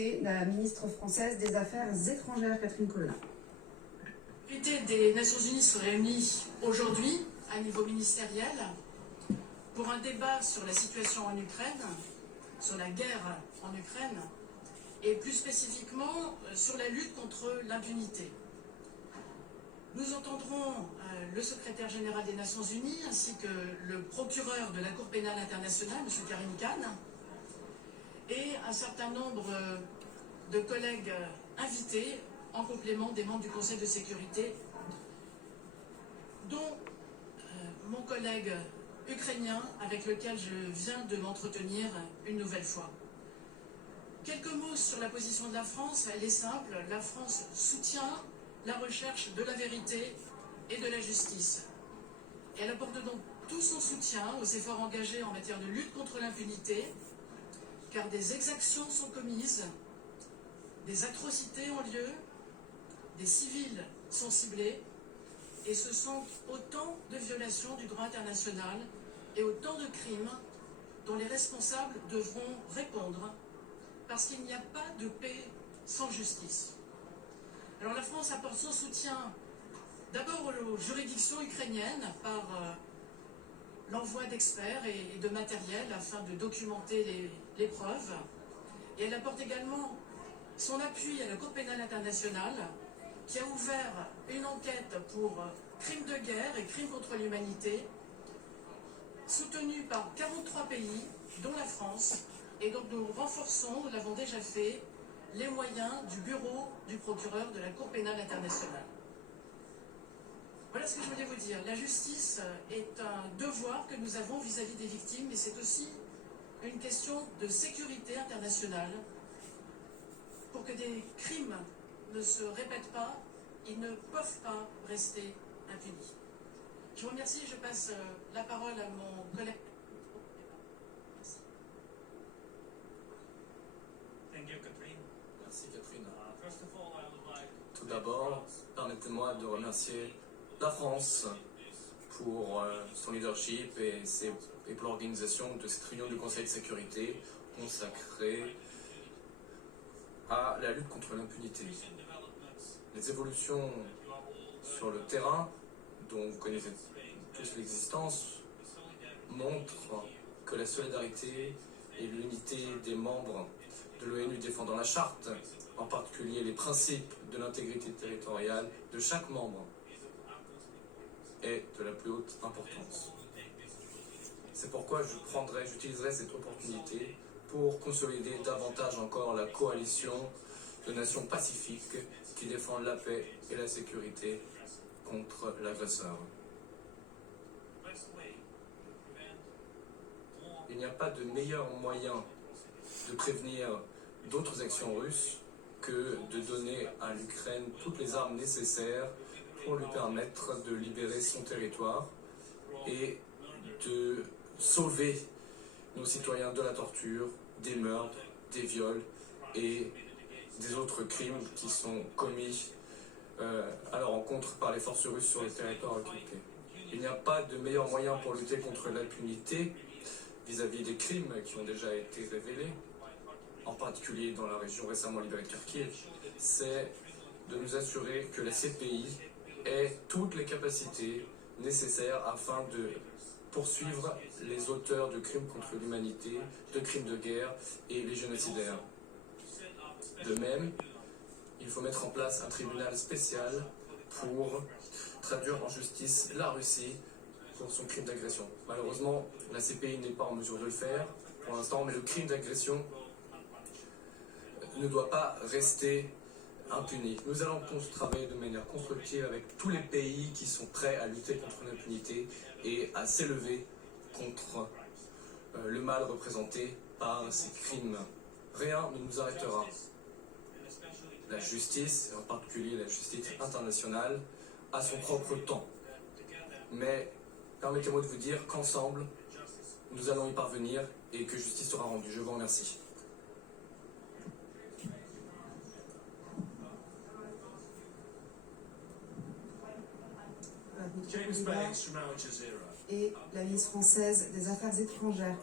inviter la ministre française des Affaires étrangères, Catherine Colonna. Le comité des Nations Unies se réunit aujourd'hui à niveau ministériel pour un débat sur la situation en Ukraine, sur la guerre en Ukraine et plus spécifiquement sur la lutte contre l'impunité. Nous entendrons le secrétaire général des Nations Unies ainsi que le procureur de la Cour pénale internationale, M. Karim Khan, et un certain nombre de collègues invités en complément des membres du Conseil de sécurité, dont mon collègue ukrainien avec lequel je viens de m'entretenir une nouvelle fois. Quelques mots sur la position de la France, elle est simple. La France soutient la recherche de la vérité et de la justice. Elle apporte donc tout son soutien aux efforts engagés en matière de lutte contre l'impunité, car des exactions sont commises, des atrocités ont lieu, des civils sont ciblés, et ce sont autant de violations du droit international et autant de crimes dont les responsables devront répondre, parce qu'il n'y a pas de paix sans justice. Alors la France apporte son soutien d'abord aux juridictions ukrainiennes par l'envoi d'experts et de matériel afin de documenter les preuves. Et elle apporte également son appui à la Cour pénale internationale qui a ouvert une enquête pour crimes de guerre et crimes contre l'humanité soutenue par 43 pays, dont la France. Et donc nous renforçons, nous l'avons déjà fait, les moyens du bureau du procureur de la Cour pénale internationale. Voilà ce que je voulais vous dire. La justice est un devoir que nous avons vis-à-vis des victimes, mais c'est aussi une question de sécurité internationale. Pour que des crimes ne se répètent pas, ils ne peuvent pas rester impunis. Je vous remercie, je passe la parole à mon collègue. Merci. Merci Catherine. Tout d'abord, permettez-moi de remercier la France pour son leadership et pour l'organisation de cette réunion du Conseil de sécurité consacrée à la lutte contre l'impunité. Les évolutions sur le terrain, dont vous connaissez tous l'existence, montrent que la solidarité et l'unité des membres de l'ONU défendant la charte, en particulier les principes de l'intégrité territoriale de chaque membre, est de la plus haute importance. C'est pourquoi j'utiliserai cette opportunité pour consolider davantage encore la coalition de nations pacifiques qui défendent la paix et la sécurité contre l'agresseur. Il n'y a pas de meilleur moyen de prévenir d'autres actions russes que de donner à l'Ukraine toutes les armes nécessaires pour lui permettre de libérer son territoire et de sauver nos citoyens de la torture, des meurtres, des viols et des autres crimes qui sont commis à leur encontre par les forces russes sur le territoire occupé. Il n'y a pas de meilleur moyen pour lutter contre l'impunité vis-à-vis des crimes qui ont déjà été révélés, en particulier dans la région récemment libérée de Kharkiv, c'est de nous assurer que la CPI ait toutes les capacités nécessaires afin de poursuivre les auteurs de crimes contre l'humanité, de crimes de guerre et les génocidaires. De même, il faut mettre en place un tribunal spécial pour traduire en justice la Russie pour son crime d'agression. Malheureusement, la CPI n'est pas en mesure de le faire pour l'instant, mais le crime d'agression ne doit pas rester impuni. Nous allons travailler de manière constructive avec tous les pays qui sont prêts à lutter contre l'impunité et à s'élever contre le mal représenté par ces crimes. Rien ne nous arrêtera. La justice, en particulier la justice internationale, a son propre temps. Mais permettez-moi de vous dire qu'ensemble, nous allons y parvenir et que justice sera rendue. Je vous remercie. Et la ministre française des Affaires étrangères.